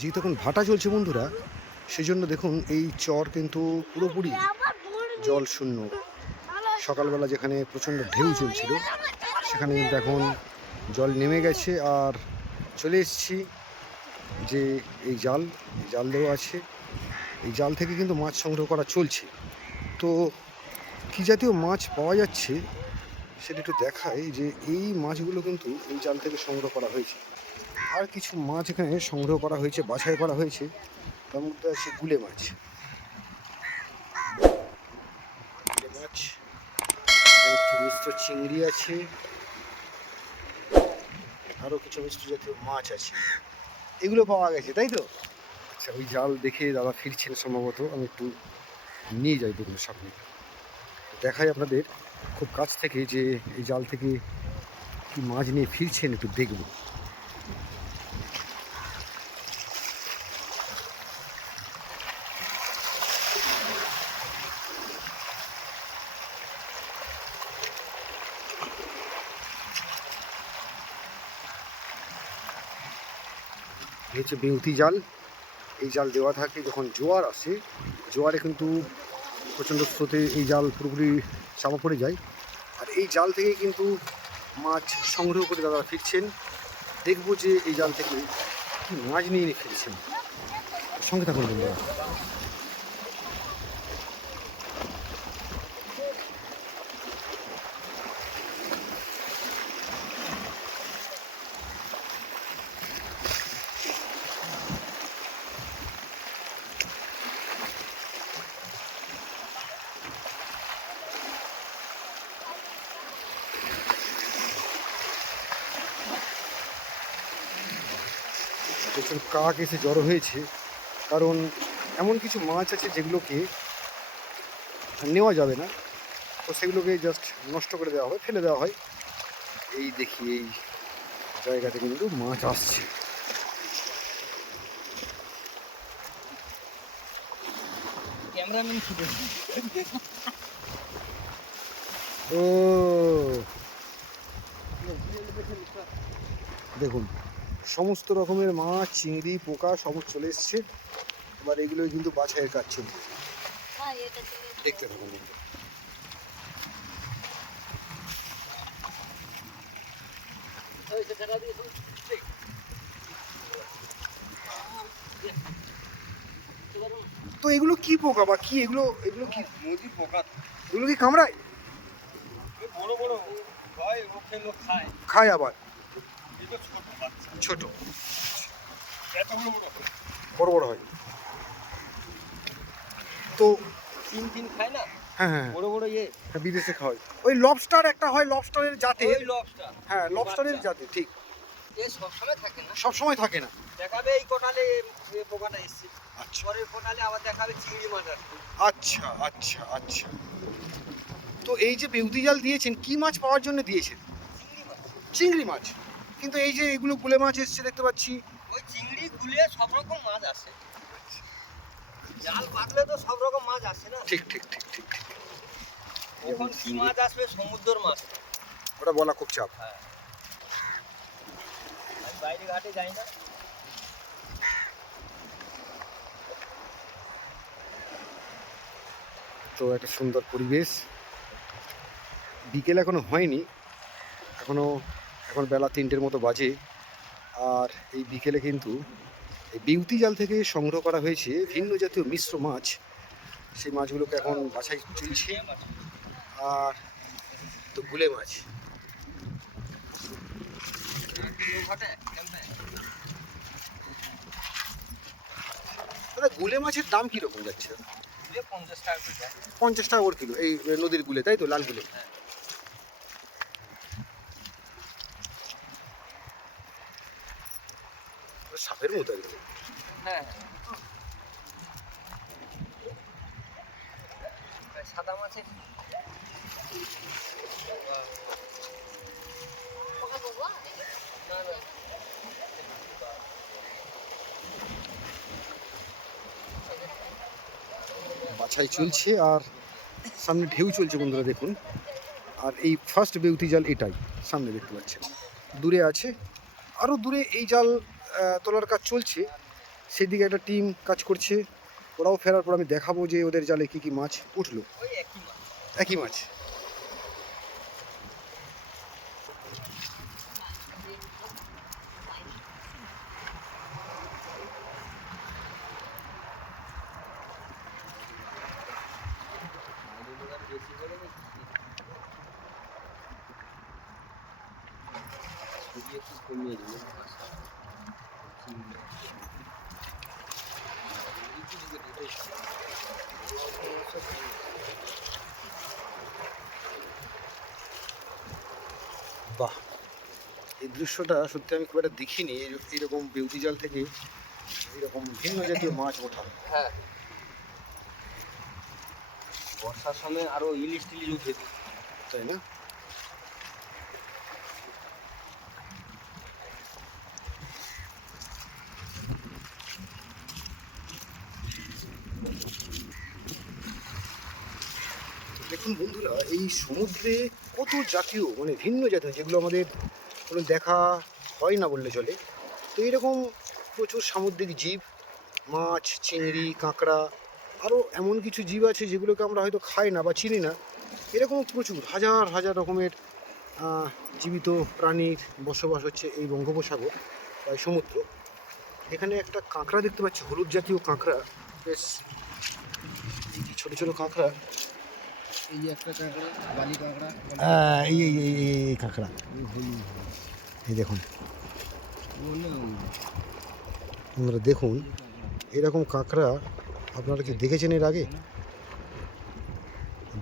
যেহেতু এখন ভাটা চলছে বন্ধুরা, সেই জন্য দেখুন এই চর কিন্তু পুরোপুরি জল শূন্য। সকালবেলা যেখানে প্রচণ্ড ঢেউ চলছিল সেখানে কিন্তু এখন জল নেমে গেছে। আর চলে এসেছি যে এই জাল দেওয়া আছে, এই জাল থেকে কিন্তু মাছ সংগ্রহ করা চলছে। তো কী জাতীয় মাছ পাওয়া যাচ্ছে সেটা একটু দেখায় যে এই মাছগুলো কিন্তু এই জাল থেকে সংগ্রহ করা হয়েছে। আর কিছু মাছ এখানে সংগ্রহ করা হয়েছে, বাছাই করা হয়েছে। তার মধ্যে আছে গুলে মাছ, একটু মিশ্র চিংড়ি আছে, আরও কিছু মিশ্র জাতীয় মাছ আছে, এগুলো পাওয়া গেছে, তাই তো? আচ্ছা, ওই জাল দেখে দাদা ফিরছেন সম্ভবত, আমি একটু নিয়ে যাই দেখুন সামনে, দেখাই আপনাদের খুব কাছ থেকে যে এই জাল থেকে কি মাছ নিয়ে ফিরছেন একটু দেখব। এই হচ্ছে বেউতি জাল। এই জাল দেওয়া থাকে যখন জোয়ার আসে, জোয়ারে কিন্তু প্রচণ্ড স্রোতে এই জাল পুরোপুরি চাপা পড়ে যায়। আর এই জাল থেকে কিন্তু মাছ সংগ্রহ করে দাদা ফিরছেন। দেখবো যে এই জাল থেকে কি মাছ নিয়ে ফিরছেন, সঙ্গে থাকুন বন্ধুরা। প্রচুর কাক এসে জড়ো হয়েছে, কারণ এমন কিছু মাছ আছে যেগুলোকে নেওয়া যাবে না, তো সেগুলোকে জাস্ট নষ্ট করে দেওয়া হয়, ফেলে দেওয়া হয়। এই দেখি এই জায়গাতে কিন্তু মাছ আসছে। ও দেখুন, সমস্ত রকমের মাছ, চিংড়ি, পোকা সমস্ত চলে এসছে। এবার এগুলোই কিন্তু বাছাইয়ের কাজ চলছে, দেখতে থাকুন। তো এগুলো কি পোকা বা কি এগুলো, এগুলো কি নদীর পোকা? এগুলো কি কামড়ায়? বড় বড় হয়, ওকে লোক খায়। খায় আবার? এটা ছোট বাচ্চা, ছোট, এত বড় বড় হয়। বড় বড় হয়। তো তিন তিন খায় না, হ্যাঁ হ্যাঁ বড় বড় ইয়ে, হ্যাঁ, বিদেশে খাওয়াই। ওই লবস্টার একটা হয়, লবস্টারের জাতে। ওই লবস্টার। হ্যাঁ, লবস্টারের জাতে, ঠিক। এ সবসময় থাকে না, সব সময় থাকে না। দেখাবে এই কোটালে এ পোকাটা এসছে, আচ্ছা পরের কোটালে আবার দেখাবে চিংড়ি মাছ আসছে। আচ্ছা আচ্ছা আচ্ছা। তো এই যে বেউতি জাল দিয়েছেন, কি মাছ পাওয়ার জন্য দিয়েছেন? চিংড়ি মাছ, চিংড়ি মাছ। কিন্তু এই যে এগুলো গুলে মাছ এসছে দেখতে পাচ্ছি। ওই চিংড়ি গুলে সব রকম মাছ আসে, জাল পাতলে তো সব রকম মাছ আসে না। ঠিক ঠিক ঠিক ঠিক ঠিক। কখন কি মাছ আসবে সমুদ্রের মাছ, ওটা বলা খুব চাপ। হ্যাঁ, আমি বাইরে ঘাটে যাই না। তো একটা সুন্দর পরিবেশ, বিকেল এখনো হয়নি, এখন বেলা 3টের মতো বাজে। আর এই বিকেলে কিন্তু এই বিউতি জাল থেকে সংগ্রহ করা হয়েছে ভিন্ন জাতীয় মিশ্র মাছ। সেই মাছগুলোকে এখন বাছাই চলছে। আর তো গুলে মাছ, দাদা গুলে মাছের দাম কীরকম যাচ্ছে? 50 টাকা করে যায়। 50 টাকা করে কিলো এই নদীর গুলে, তাই তো? লাল গুলে। হ্যাঁ। সাপের মতো আর কি। হ্যাঁ, সাদা মাছের না না, বাছাই চলছে আর সামনে ঢেউ চলছে বন্ধুরা দেখুন। আর এই ফার্স্ট বেউতি জাল এটাই, সামনে দেখতে পাচ্ছেন। দূরে আছে, আরও দূরে এই জাল তোলার কাজ চলছে। সেদিকে একটা টিম কাজ করছে, ওরাও ফেরার পর আমি দেখাবো যে ওদের জালে কি কি মাছ উঠলো। ওই একই মাছ। একই মাছ। বাহ, এই দৃশ্যটা সত্যি আমি খুব একটা দেখিনি, এইরকম বেউতি জাল থেকে এরকম ভিন্ন জাতীয় মাছ ওঠা। হ্যাঁ, বর্ষার সময় আরো ইলিশ টিলিশ উঠে, তাই না? দেখুন বন্ধুরা, এই সমুদ্রে কত জাতীয় মানে ভিন্ন জাতীয় যেগুলো আমাদের কোনো দেখা হয় না বললে চলে। তো এইরকম প্রচুর সামুদ্রিক জীব, মাছ, চিংড়ি, কাঁকড়া, আরও এমন কিছু জীব আছে যেগুলোকে আমরা হয়তো খাই না বা চিনি না। এরকম প্রচুর হাজার হাজার রকমের জীবিত প্রাণীর বসবাস হচ্ছে এই বঙ্গোপসাগর বা এই সমুদ্র। এখানে একটা কাঁকড়া দেখতে পাচ্ছি, হলুদ জাতীয় কাঁকড়া, বেশ ছোটো ছোটো কাঁকড়া। এই যে একটা কাঁকড়া, বালি কাঁকড়া, এই কাঁকড়া, এই দেখুন আপনারা দেখুন, এরকম কাঁকড়া আপনারা কি দেখেছেন এর আগে?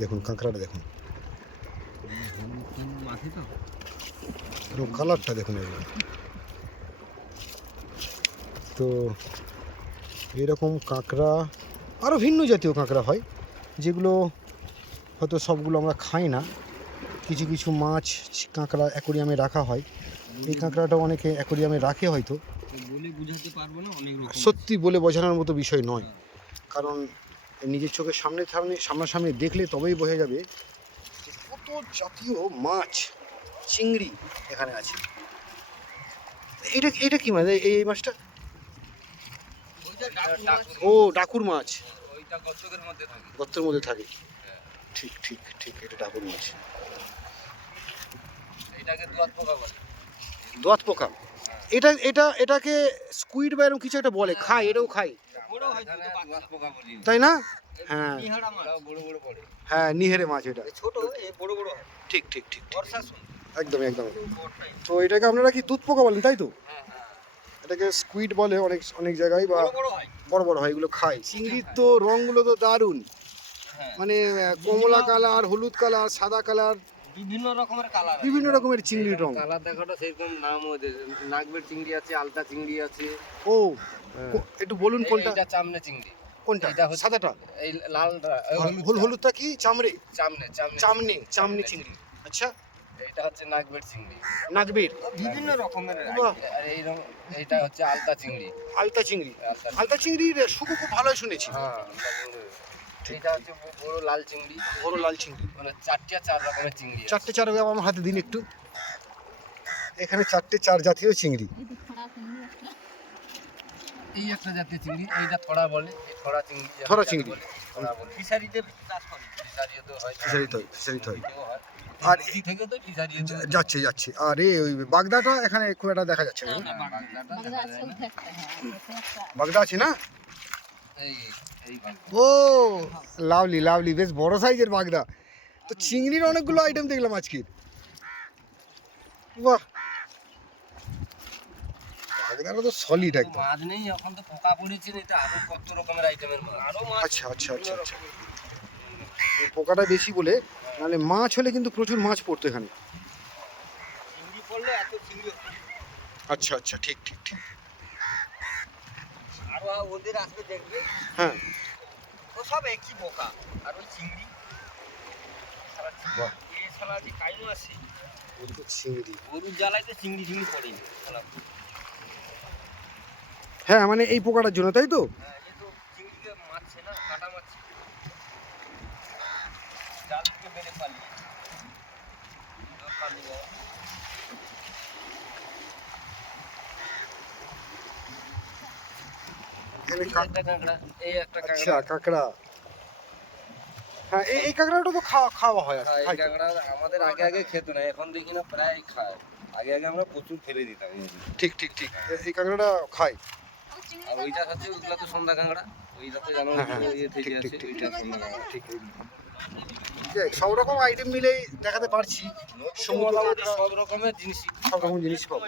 দেখুন কাঁকড়াটা দেখুন, এরকম কালারটা দেখুন এগুলো। তো এরকম কাঁকড়া আরও ভিন্ন জাতীয় কাঁকড়া হয় যেগুলো হয়তো সবগুলো আমরা খাই না। কিছু কিছু মাছ কাঁকড়া অ্যাকোরিয়ামে রাখা হয়, এই কাঁকড়াটাও অনেকে অ্যাকোরিয়ামে রাখে হয়তো। বলে বুঝাতে পারবো না, অনেক রকম সত্যি বলে বোঝানোর মতো বিষয় নয়, কারণ নিজের চোখের সামনাসামনি দেখলে তবেই বোঝা যাবে যে কত জাতীয় মাছ, চিংড়ি এখানে আছে। এটা এটা কি মাছ? এই মাছটা ও ডাকুর মাছ, ওইটা গর্তের মধ্যে থাকে। গর্তের মধ্যে থাকে, ঠিক ঠিক ঠিক, এটা ডাকুর মাছ। এটাকে দোয়াত পোকা বলে। দোয়াত পোকা, এটা এটা এটাকে স্কুইড বা এরকম কিছু একটা বলে, খায়, এটাও খায়, বড় হয় তো দোয়াত পোকা বলি, তাই না? হ্যাঁ নিহারা মাছ, বড় বড় পড়ে। হ্যাঁ, নিহেরে মাছ এটা, ছোট এ বড় বড় হয়। ঠিক ঠিক ঠিক, বর্ষার সময় একদম একদম। তো এটাকে আপনারা কি দুধ পোকা বলেন, তাই তো? হ্যাঁ হ্যাঁ, এটাকে স্কুইড বলে অনেক অনেক জায়গায়, বা বড় বড় হয়। বড় বড় হয়, এগুলো খায়। চিংড়ির তো রঙগুলো তো দারুণ, হ্যাঁ, মানে কমলা কালার, হলুদ কালার, সাদা কালার, বিভিন্ন রকমের কালার, বিভিন্ন রকমের চিংড়ির রং। কালার দেখাটা সেরকম নাম ওদের। নাগবের চিংড়ি আছে, আলতা চিংড়ি আছে। ও একটু বলুন কোনটা? এটা চামনে চিংড়ি। কোনটা? এটা হচ্ছে সাদাটা? এই লালটা, হলুদটা কি চামড়ে? চামনে চামনে, চামনে চিংড়ি। আচ্ছা, এটা হচ্ছে নাগবের চিংড়ি। নাগবের বিভিন্ন রকমের। বাহ। আর এইটা হচ্ছে আলতা চিংড়ি। আলতা চিংড়ি। আলতা আলতা চিংড়ির শুকো খুব ভালো শুনেছি। হ্যাঁ, এটা হচ্ছে বড় লাল চিংড়ি। বড় লাল চিংড়ি, মানে চার রকমের চিংড়ি আছে। চারটে চার আমার হাতে দিন একটু। এখানে চারটে চার জাতীয় চিংড়ি। এই একটা জাতীয় চিংড়ি, এইটা থড়া বলে। এই থড়া চিংড়ি, থড়া চিংড়ি। থড়া বলে। ফিশারিতে চাষ করে, ফিশারিতে হয়, ফিশারিতে হয়। হয়। আর নদী থেকে তো ফিশারিতে যাচ্ছে যাচ্ছে। আর ওই বাগদাটা এখানে খুব একটা দেখা যাচ্ছে না। বাগদাটা দেখা যায় না। বাগদা আছে না? এই এই বাগদা। ও লাভলি লাভলি, বেশ বড় সাইজের বাগদা। তো চিংড়ির অনেকগুলো আইটেম দেখলাম আজকের। বাহ, বাগদাটা তো সলিড একদম। মাছ নেই এখন, তো পোকা পড়েছে। এটা আরো কত রকমের আইটেমের মাছ, আরো মাছ। আচ্ছা আচ্ছা আচ্ছা আচ্ছা, এই পোকাটা বেশি বলে, নাহলে মাছ হলে কিন্তু প্রচুর মাছ পড়তো এখানে। চিংড়ি পড়লে এত চিংড়ি হতো। আচ্ছা আচ্ছা, ঠিক ঠিক ঠিক। আরো ওদের আসবে দেখবে, হ্যাঁ, ও সব একই পোকা। আর ওই চিংড়ি বাহ, এই শালা যে কাইমু আছে, ওদিকে চিংড়ি। গরুর জ্বালাইতে চিংড়ি পড়েনি শালা। হ্যাঁ, মানে এই পোকাটার জন্য, তাই তো? হ্যাঁ, এ তো চিংড়িকে মারছে না, কাটা মারছে, জাল থেকে বেড়ে পালিয়ে পালিয়ে। এখানে একটা কাঁকড়া, এই একটা আচ্ছা কাঁকড়া। কাঁকড়া। হ্যাঁ এই কাঁকড়াটা তো খাওয়া হয় আর হ্যাঁ, এই খাই তো। কাঁকড়া আমাদের আগে খেত না, এখন দেখি না প্রায় খায়। আগে আমরা প্রচুর ফেলে দিতাম। ঠিক এই কাঁকড়াটা খাই। আর ওইটা হচ্ছে, ওইগুলো তো সন্ধ্যা কাঁকড়া। ওইটা তো জানো হ্যাঁ, হ্যাঁ, ইয়ে থেকে ঠিক, আছে, ঠিক, ওইটা সন্ধ্যা কাঁকড়া। ঠিক সব রকম আইটেম মিলেই দেখাতে পারছি। সমুদ্র মোটামুটি কাঁকড়া সব রকমের জিনিসই, সব রকম জিনিস পাবো।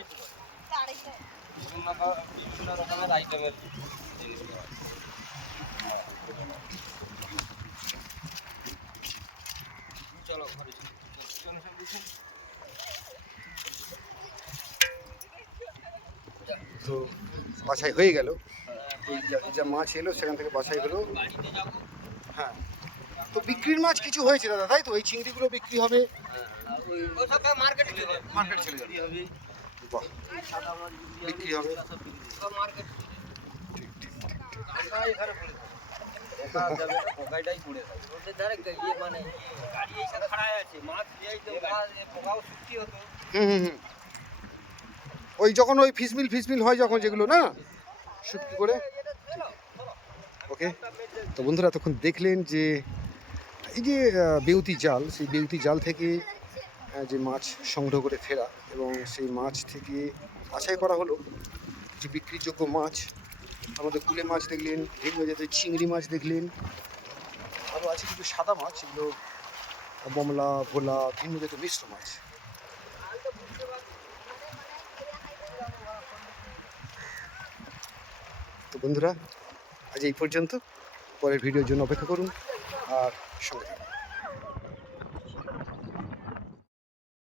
বিভিন্ন রকমের আইটেমের জিনিস পাওয়া যায়। চলো ঘরে চলো। তো বাছাই হয়ে গেল। এই যা মাছ এলো সেখান থেকে বাছাই হলো। বাড়িতে যাবো। হ্যাঁ তো বিক্রির মাছ কিছু হয়েছে দাদা, তাই তো? এই চিংড়িগুলো বিক্রি হবে, ওসব মার্কেটে চলে যাবে। মার্কেট চলে যাবে। হবে। বাহ, সাদা মাছ বিক্রি হবে। সব মার্কেট কাঁকড়া এখানে পড়ে থাকে। পোকা যাবে না, পোকাটাই পড়ে থাকে। ওদের ধারে ইয়ে মানে গাড়ি এসে খাড়ায় আছে, মাছ দিয়েই তো পোকাও সৃষ্টি হতো। হুম। ওই যখন ওই ফিসমিল হয় যখন, যেগুলো না শুটকি করে। ওকে, তো বন্ধুরা তখন দেখলেন যে এই যে বেউতি জাল, সেই বেউতি জাল থেকে যে মাছ সংগ্রহ করে ফেরা, এবং সেই মাছ থেকে বাছাই করা হলো যে বিক্রিযোগ্য মাছ। আমাদের কুলে মাছ দেখলেন, ভিন্ন জাতের চিংড়ি মাছ দেখলেন, আরও আছে কিছু সাদা মাছ, এগুলো বমলা, ভোলা, ভিন্ন জাতের মিশ্র মাছ। তো বন্ধুরা আজ এই পর্যন্ত। পরের ভিডিওর জন্য অপেক্ষা করুন আর সঙ্গে থাকুন।